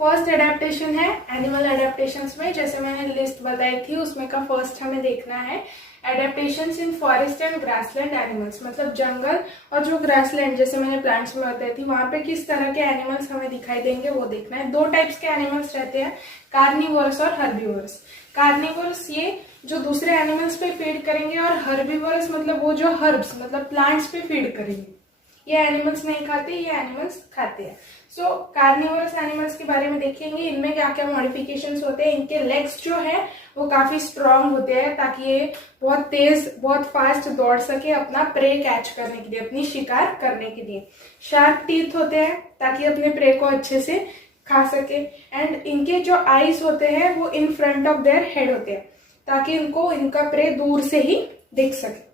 First adaptation है animal adaptations में, जैसे मैंने लिस्ट बताई थी उसमें का फर्स्ट हमें देखना है adaptations in forest and grassland animals, मतलब जंगल और जो ग्रासलैंड जैसे मैंने प्लांट्स में बताई थी वहां पे किस तरह के एनिमल्स हमें दिखाई देंगे वो देखना है। दो टाइप्स के एनिमल्स रहते हैं, कार्निवोरस और हर्बीवोरस। कार्निवोरस ये जो दूसरे एनिमल्स पे फीड करेंगे और हर्बीवोरस मतलब वो जो हर्ब्स मतलब प्लांट्स पे फीड करेंगे। ये एनिमल्स नहीं खाते, ये एनिमल्स खाते हैं। सो कार्निवोरस एनिमल्स के बारे में देखेंगे, इनमें क्या क्या मॉडिफिकेशंस होते हैं। इनके लेग्स जो है वो काफी स्ट्रांग होते हैं ताकि ये बहुत तेज बहुत फास्ट दौड़ सके अपना प्रे कैच करने के लिए, अपनी शिकार करने के लिए। शार्प टीथ होते हैं ताकि अपने प्रे को अच्छे से खा सके। एंड इनके जो आईज होते हैं वो in front of their head होते हैं ताकि इनको इनका प्रे दूर से ही दिख सके।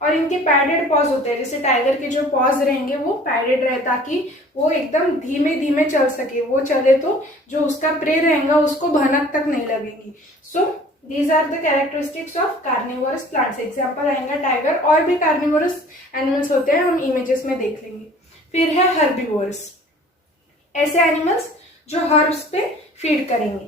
और इनके पैडेड पॉज होते हैं, जैसे टाइगर के जो पॉज रहेंगे वो पैडेड रहे ताकि वो एकदम धीमे धीमे चल सके। वो चले तो जो उसका प्रे रहेगा उसको भनक तक नहीं लगेगी। So these are the characteristics of carnivorous plants. Example आएगा टाइगर, और भी कार्निवोरस एनिमल्स होते हैं, हम इमेजेस में देख लेंगे। फिर है हर्बीवोरस, ऐसे एनिमल्स जो हर्ब्स पे फीड करेंगे,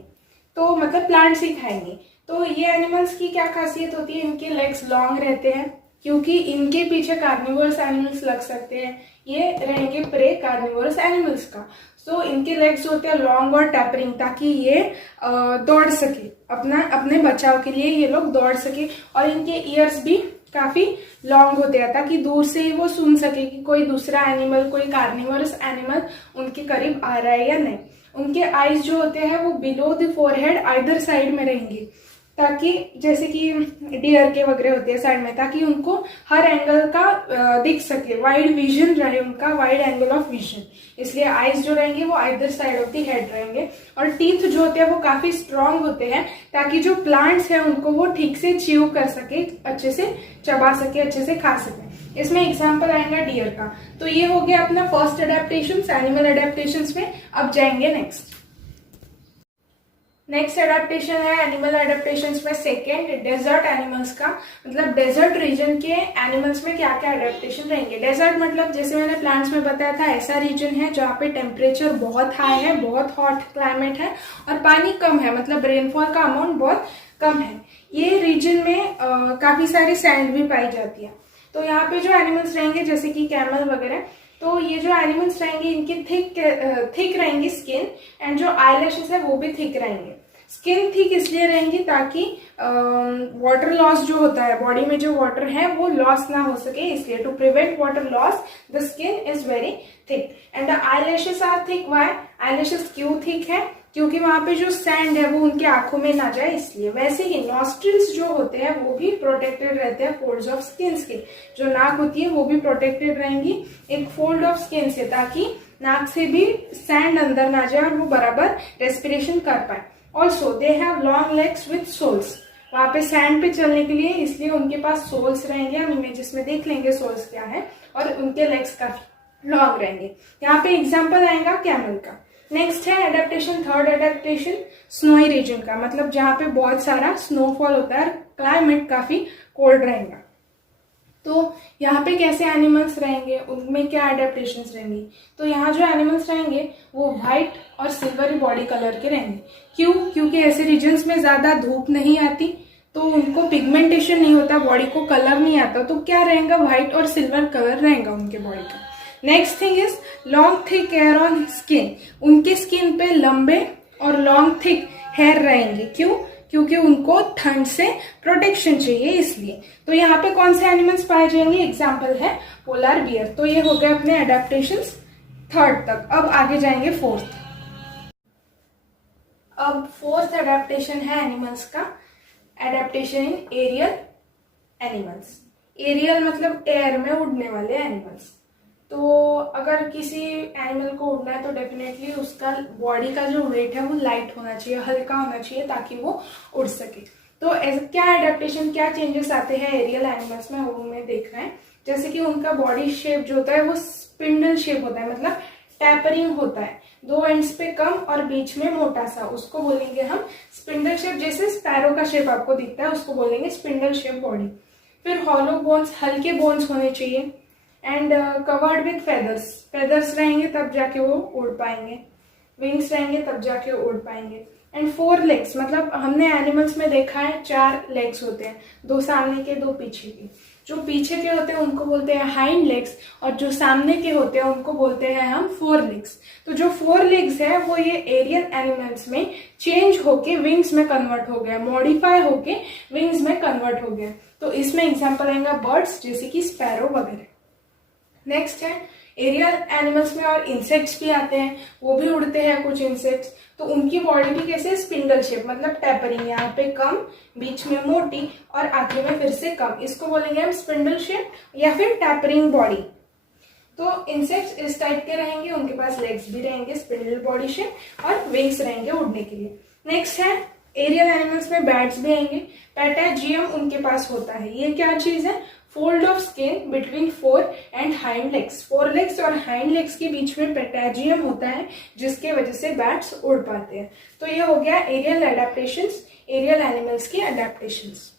तो मतलब प्लांट्स ही खाएंगे। तो ये एनिमल्स की क्या खासियत होती है, इनके लेग्स लॉन्ग रहते हैं क्योंकि इनके पीछे कार्निवोरस एनिमल्स लग सकते हैं। ये रहेंगे प्रे कार्निवोरस एनिमल्स का। सो इनके लेग्स होते हैं लॉन्ग और टैपरिंग ताकि ये दौड़ सके, अपने बचाव के लिए ये लोग दौड़ सके। और इनके ईयर्स भी काफी लॉन्ग होते हैं ताकि दूर से ही वो सुन सके कि कोई दूसरा एनिमल, कोई कार्निवोरस एनिमल उनके करीब आ रहा है या नहीं। उनके आईज जो होते हैं वो below the forehead either side में रहेंगे ताकि जैसे कि डियर के वगैरह होते हैं साइड में, ताकि उनको हर एंगल का दिख सके, वाइड विजन रहे उनका, वाइड एंगल ऑफ विजन। इसलिए आईज जो रहेंगे वो either side of the head रहेंगे। और टीथ जो होते हैं वो काफी स्ट्रांग होते हैं ताकि जो प्लांट्स है उनको वो ठीक से च्यू कर सके, अच्छे से चबा सके, अच्छे से खा सके। इसमें एग्जाम्पल आएगा डियर का। तो ये हो गया अपना फर्स्ट एडेप्टेशन एनिमल एडेप्टेशन में। अब जाएंगे नेक्स्ट एडेप्टेशन है एनिमल एडेप्टेशंस में सेकेंड, डेजर्ट एनिमल्स का। मतलब डेजर्ट रीजन के एनिमल्स में क्या क्या एडेप्टेशन रहेंगे। डेजर्ट मतलब जैसे मैंने प्लांट्स में बताया था, ऐसा रीजन है जहाँ पे टेम्परेचर बहुत हाई है, बहुत हॉट क्लाइमेट है और पानी कम है, मतलब रेनफॉल का अमाउंट बहुत कम है। ये रीजन में काफी सारी सैंड भी पाई जाती है। तो यहाँ पे जो एनिमल्स रहेंगे जैसे कि कैमल वगैरह, तो ये जो एनिमल्स रहेंगे इनकी थिक रहेंगी स्किन, एंड जो आईलैशेस है वो भी थिक रहेंगे। स्किन थिक इसलिए रहेंगी ताकि वाटर लॉस जो होता है, बॉडी में जो वाटर है वो लॉस ना हो सके, इसलिए to prevent water loss the skin is very thick. And the eyelashes are thick. Why eyelashes क्यों थिक है? क्योंकि वहां पे जो सैंड है वो उनकी आंखों में ना जाए इसलिए। वैसे ही नॉस्ट्रिल्स जो होते हैं वो भी प्रोटेक्टेड रहते हैं फोल्ड्स ऑफ स्किन से। जो नाक होती है वो भी प्रोटेक्टेड रहेंगी एक फोल्ड ऑफ स्किन से ताकि नाक से भी सैंड अंदर ना जाए और वो बराबर रेस्पिरेशन कर पाए। Also they have long legs with soles. वहां पे सैंड पे चलने के लिए इसलिए उनके पास सोल्स रहेंगे, हम इमेजेस में देख लेंगे सोल्स क्या है, और उनके लेग्स काफी लॉन्ग रहेंगे। यहाँ पे एग्जाम्पल आएगा कैमल का। नेक्स्ट है adaptation, third adaptation snowy region का, मतलब जहाँ पे बहुत सारा स्नोफॉल होता है, क्लाइमेट काफी कोल्ड रहेगा। तो यहाँ पे कैसे एनिमल्स रहेंगे, उनमें क्या एडेप्टेशन रहेंगी। तो यहाँ जो एनिमल्स रहेंगे वो व्हाइट और सिल्वरी बॉडी कलर के रहेंगे। क्यों? क्योंकि ऐसे रीजन्स में ज्यादा धूप नहीं आती तो उनको पिगमेंटेशन नहीं होता, बॉडी को कलर नहीं आता, तो क्या रहेगा, व्हाइट और सिल्वर कलर रहेगा उनके बॉडी का। Next thing is long thick hair on skin. उनके स्किन पे लंबे और लॉन्ग थिक हेयर रहेंगे। क्यों? क्योंकि उनको ठंड से प्रोटेक्शन चाहिए इसलिए। तो यहाँ पे कौन से एनिमल्स पाए जाएंगे? एग्जाम्पल है पोलर बियर। तो ये हो गए अपने एडेप्टेशंस थर्ड तक। अब आगे जाएंगे फोर्थ। अब फोर्थ एडेप्टेशन है एनिमल्स का, adaptation in aerial animals. Aerial मतलब एयर में उड़ने वाले एनिमल्स। तो अगर किसी एनिमल को उड़ना है तो डेफिनेटली उसका बॉडी का जो वेट है वो लाइट होना चाहिए, हल्का होना चाहिए ताकि वो उड़ सके। तो क्या एडेप्टेशन, क्या चेंजेस आते हैं एरियल एनिमल्स में, उनमें देख रहे हैं। जैसे कि उनका बॉडी शेप जो होता है वो स्पिंडल शेप होता है, मतलब टैपरिंग होता है, दो एंड्स पे कम और बीच में मोटा सा, उसको बोलेंगे हम स्पिंडल शेप। जैसे स्पैरो का शेप आपको दिखता है उसको बोलेंगे स्पिंडल शेप बॉडी। फिर हॉलो बोन्स, हल्के बोन्स होने चाहिए, and covered with feathers. Feathers रहेंगे तब जाके वो उड़ पाएंगे। विंग्स रहेंगे तब जाके उड़ पाएंगे। एंड 4 लेग्स, मतलब हमने एनिमल्स में देखा है 4 लेग्स होते हैं, 2 सामने के 2 पीछे के। जो पीछे के होते हैं उनको बोलते हैं हाइंड लेग्स, और जो सामने के होते हैं उनको बोलते हैं हम 4 लेग्स। तो जो 4 लेग्स है वो ये एरियल एनिमल्स में चेंज होके विंग्स में कन्वर्ट हो गया, मॉडिफाई होके विंग्स में कन्वर्ट हो गया। तो इसमें एग्जाम्पल रहेगा बर्ड्स, जैसे कि स्पैरो वगैरह। नेक्स्ट है एरियल एनिमल्स में और इंसेक्ट्स भी आते हैं, वो भी उड़ते हैं कुछ इंसेक्ट्स। तो उनकी बॉडी भी कैसे, स्पिंडल शेप, मतलब टैपरिंग, यहाँ पे कम, बीच में मोटी और आगे में फिर से कम, इसको बोलेंगे हम स्पिंडल शेप या फिर टैपरिंग बॉडी। तो इंसेक्ट्स इस टाइप के रहेंगे, उनके पास लेग्स भी रहेंगे स्पिंडल बॉडी शेप और विंग्स रहेंगे उड़ने के लिए। नेक्स्ट है एरियल एनिमल्स में बैट्स भी आएंगे। पैटाजियम उनके पास होता है, ये क्या चीज है, fold of skin between 4 and hind legs, 4 legs और हाइंड लेग्स के बीच में पैटाजियम होता है, जिसके वजह से बैट्स उड़ पाते हैं। तो ये हो गया एरियल एडेप्टेशंस, एरियल एनिमल्स की एडेप्टेशंस।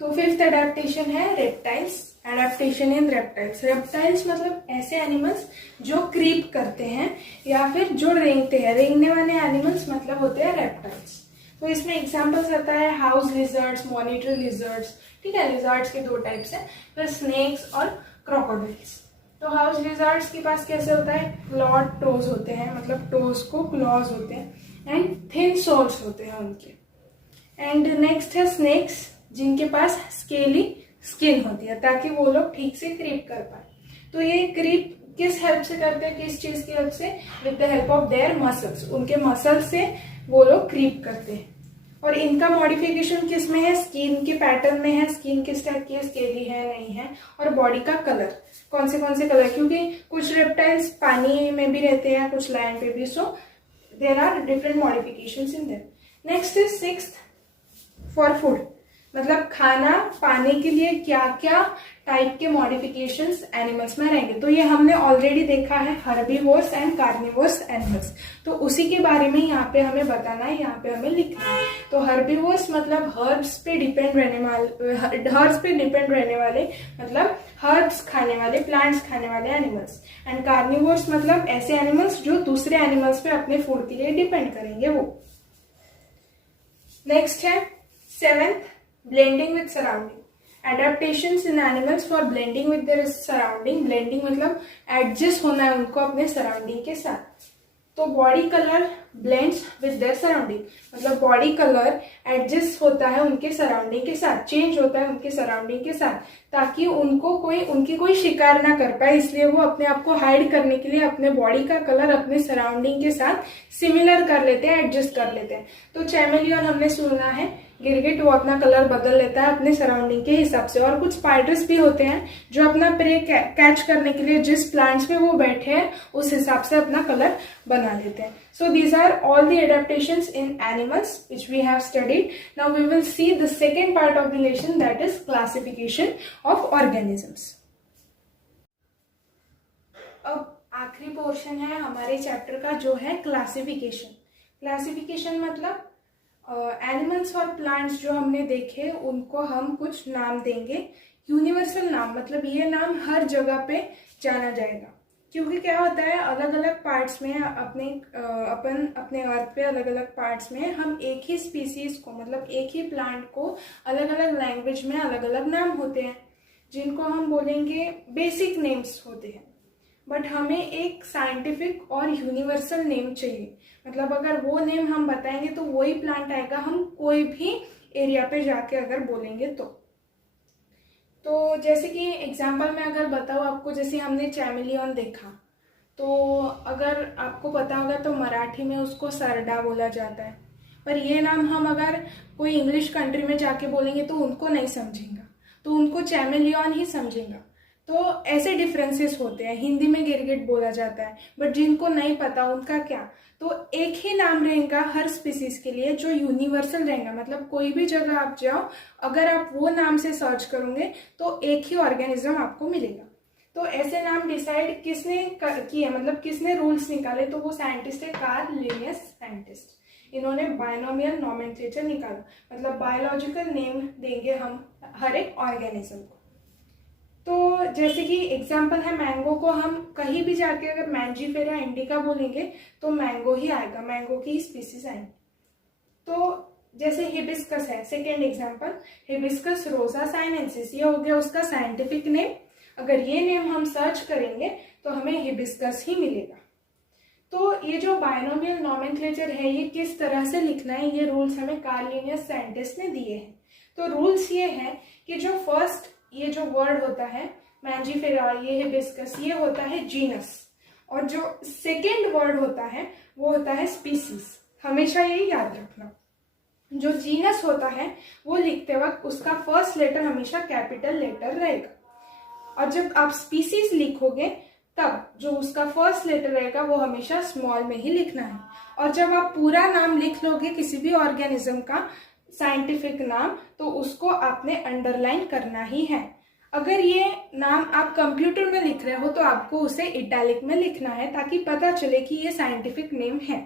तो 5th एडेप्टेशन है reptiles, adaptation in reptiles. Reptiles मतलब ऐसे एनिमल्स जो क्रीप करते हैं या फिर जो रेंगते हैं, रेंगने वाले एनिमल्स मतलब होते हैं रेप्टाइल्स। तो इसमें एग्जांपल्स आता है हाउस लिजर्ड्स, मॉनिटर लिजर्ड्स, ठीक है, लिजर्ड्स के 2 टाइप्स हैं, फिर स्नेक्स और क्रोकोडाइल्स। तो हाउस लिजर्ड्स के पास कैसे होता है, क्लॉड टोज होते हैं, मतलब टोज को क्लॉज होते हैं एंड थिन सोल्स होते हैं उनके। एंड नेक्स्ट है स्नेक्स, जिनके पास स्केली स्किन होती है ताकि वो लोग ठीक से क्रीप कर पाए। तो ये क्रीप किस हेल्प से करते हैं, किस चीज की हेल्प से, with the help of their muscles, उनके मसल्स से वो लोग क्रीप करते हैं। और इनका मॉडिफिकेशन किस में है, स्किन के पैटर्न में है, स्किन किस टाइप की है, स्केली है नहीं है, और बॉडी का कलर, कौन से कलर, क्योंकि कुछ रेप्टाइल्स पानी में भी रहते हैं, कुछ लैंड पे भी, so there are different modifications in them. Next is 6th for food, मतलब खाना पाने के लिए क्या क्या टाइप के मॉडिफिकेशंस एनिमल्स में रहेंगे। तो ये हमने ऑलरेडी देखा है हर्बीवोर्स एंड कार्निवोर्स एनिमल्स, तो उसी के बारे में यहाँ पे हमें बताना है, यहाँ पे हमें लिखना है। तो हर्बीवोर्स मतलब हर्ब्स पे डिपेंड रहने वाले, मतलब हर्ब्स खाने वाले, प्लांट्स खाने वाले एनिमल्स। एंड कार्निवोर्स मतलब ऐसे एनिमल्स जो दूसरे एनिमल्स पे अपने फूड के लिए डिपेंड करेंगे वो। नेक्स्ट है 7th blending with surrounding, adaptations in animals for blending with their surrounding. Blending मतलब एडजस्ट होना है उनको अपने सराउंडिंग के साथ। तो body colour blends with their surrounding, मतलब बॉडी कलर एडजस्ट होता है उनके सराउंडिंग के साथ, चेंज होता है उनके सराउंडिंग के साथ, ताकि उनकी कोई शिकार ना कर पाए, इसलिए वो अपने आप को हाइड करने के लिए अपने बॉडी का कलर अपने सराउंडिंग के साथ सिमिलर कर लेते हैं, एडजस्ट कर लेते हैं। तो चैमेलियन हमने सुना है, गिरगिट, वो अपना कलर बदल लेता है अपने सराउंडिंग के हिसाब से। और कुछ स्पाइडर्स भी होते हैं जो अपना प्रे कैच करने के लिए जिस प्लांट्स पे वो बैठे हैं उस हिसाब से अपना कलर बना लेते हैं। So these are all the adaptations in animals which we have studied. Now we will see the second part of the lesson, that is classification of organisms. अब आखिरी पोर्शन है हमारे चैप्टर का जो है क्लासिफिकेशन। क्लासिफिकेशन मतलब animals और plants जो हमने देखे उनको हम कुछ नाम देंगे, यूनिवर्सल नाम, मतलब ये नाम हर जगह पे जाना जाएगा। क्योंकि क्या होता है, अलग अलग पार्ट्स में अपने अर्थ पे अलग अलग पार्ट्स में हम एक ही स्पीसीज को, मतलब एक ही प्लांट को अलग अलग लैंग्वेज में अलग अलग नाम होते हैं, जिनको हम बोलेंगे बेसिक नेम्स होते हैं। बट हमें एक साइंटिफिक और यूनिवर्सल नेम चाहिए, मतलब अगर वो नेम हम बताएंगे तो वही प्लांट आएगा, हम कोई भी एरिया पे जाके अगर बोलेंगे तो जैसे कि एग्जाम्पल में अगर बताऊँ आपको, जैसे हमने चैमेलियन देखा, तो अगर आपको पता होगा तो मराठी में उसको सरडा बोला जाता है, पर ये नाम हम अगर कोई इंग्लिश कंट्री में जाके बोलेंगे तो उनको नहीं समझेगा, तो उनको चैमेलियन ही समझेगा। तो ऐसे डिफरेंसेस होते हैं। हिंदी में गिरगिट बोला जाता है, बट जिनको नहीं पता उनका क्या, तो एक ही नाम रहेगा हर स्पीसीज के लिए जो यूनिवर्सल रहेगा, मतलब कोई भी जगह आप जाओ, अगर आप वो नाम से सर्च करोगे तो एक ही ऑर्गेनिज्म आपको मिलेगा। तो ऐसे नाम डिसाइड किसने किए, मतलब किसने रूल्स निकाले, तो वो साइंटिस्ट है कार्ल लिनियस साइंटिस्ट। इन्होंने बायनोमियल नोमेनक्लेचर निकाला, मतलब बायोलॉजिकल नेम देंगे हम हर एक ऑर्गेनिज्म को। तो जैसे कि एग्जाम्पल है, मैंगो को हम कहीं भी जाके अगर मैंजीफेरा इंडिका बोलेंगे तो मैंगो ही आएगा, मैंगो की स्पीसीज आएंगी। तो जैसे हिबिस्कस है, सेकेंड एग्जाम्पल, हिबिस्कस रोजा साइनेंसिस, ये हो गया उसका साइंटिफिक नेम। अगर ये नेम हम सर्च करेंगे तो हमें हिबिस्कस ही मिलेगा। तो ये जो बायनोमियल नॉमेनक्लेचर है ये किस तरह से लिखना है, ये रूल्स हमें कार्ल लिनियस साइंटिस्ट ने दिए हैं। तो रूल्स ये है कि जो फर्स्ट ये जो वर्ड होता है मैंजीफेरा, ये हिबिस्कस, ये होता है जीनस, और जो सेकेंड वर्ड होता है वो होता है स्पीसीज। हमेशा ये याद रखना, जो जीनस होता है वो लिखते वक्त उसका फर्स्ट लेटर हमेशा कैपिटल लेटर रहेगा, और जब आप स्पीसीज लिखोगे तब जो उसका फर्स्ट लेटर रहेगा वो हमेशा स्मॉल में ही लिखना है। और जब आप पूरा नाम लिख लोगे किसी भी ऑर्गेनिज्म का साइंटिफिक नाम, तो उसको आपने अंडरलाइन करना ही है। अगर ये नाम आप कंप्यूटर में लिख रहे हो तो आपको उसे इटैलिक में लिखना है ताकि पता चले कि ये साइंटिफिक नेम है।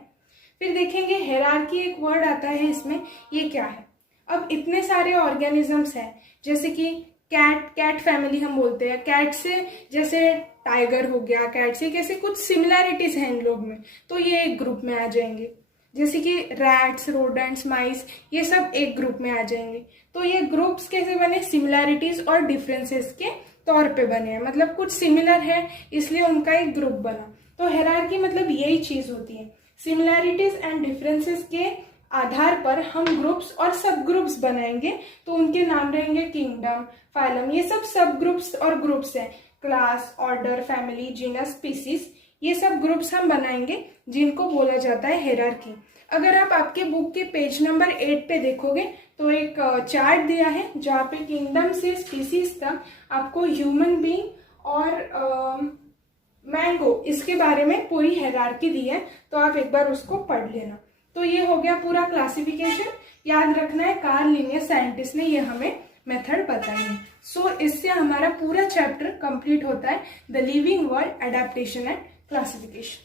फिर देखेंगे हेरार्की, एक वर्ड आता है इसमें, ये क्या है। अब इतने सारे ऑर्गेनिजम्स हैं, जैसे कि कैट फैमिली हम बोलते हैं, कैट से जैसे टाइगर हो गया, कैट से कैसे कुछ सिमिलैरिटीज हैं इन लोग में, तो ये एक ग्रुप में आ जाएंगे। जैसे कि रैट्स, रोडेंट्स, माइस, ये सब एक ग्रुप में आ जाएंगे। तो ये ग्रुप्स कैसे बने, सिमिलैरिटीज और डिफरेंसेस के तौर पे बने हैं, मतलब कुछ सिमिलर है इसलिए उनका एक ग्रुप बना। तो हेरार्की मतलब यही चीज होती है, सिमिलैरिटीज एंड डिफरेंसेस के आधार पर हम ग्रुप्स और सब ग्रुप्स बनाएंगे, तो उनके नाम रहेंगे किंगडम, फाइलम, ये सब ग्रुप्स और ग्रुप्स हैं, class, order, family, genus, species, ये सब ग्रुप्स हम बनाएंगे जिनको बोला जाता है हेरार्की। अगर आप आपके बुक के पेज नंबर 8 पे देखोगे तो एक चार्ट दिया है जहाँ पे किंगडम से स्पीसीज तक आपको ह्यूमन बीइंग और मैंगो इसके बारे में पूरी हेरार्की दी है, तो आप एक बार उसको पढ़ लेना। तो ये हो गया पूरा क्लासिफिकेशन। याद रखना है कार्ल लिनियस साइंटिस्ट ने ये हमें मेथड बताई है। सो इससे हमारा पूरा चैप्टर कंप्लीट होता है, the living world, adaptation and classification.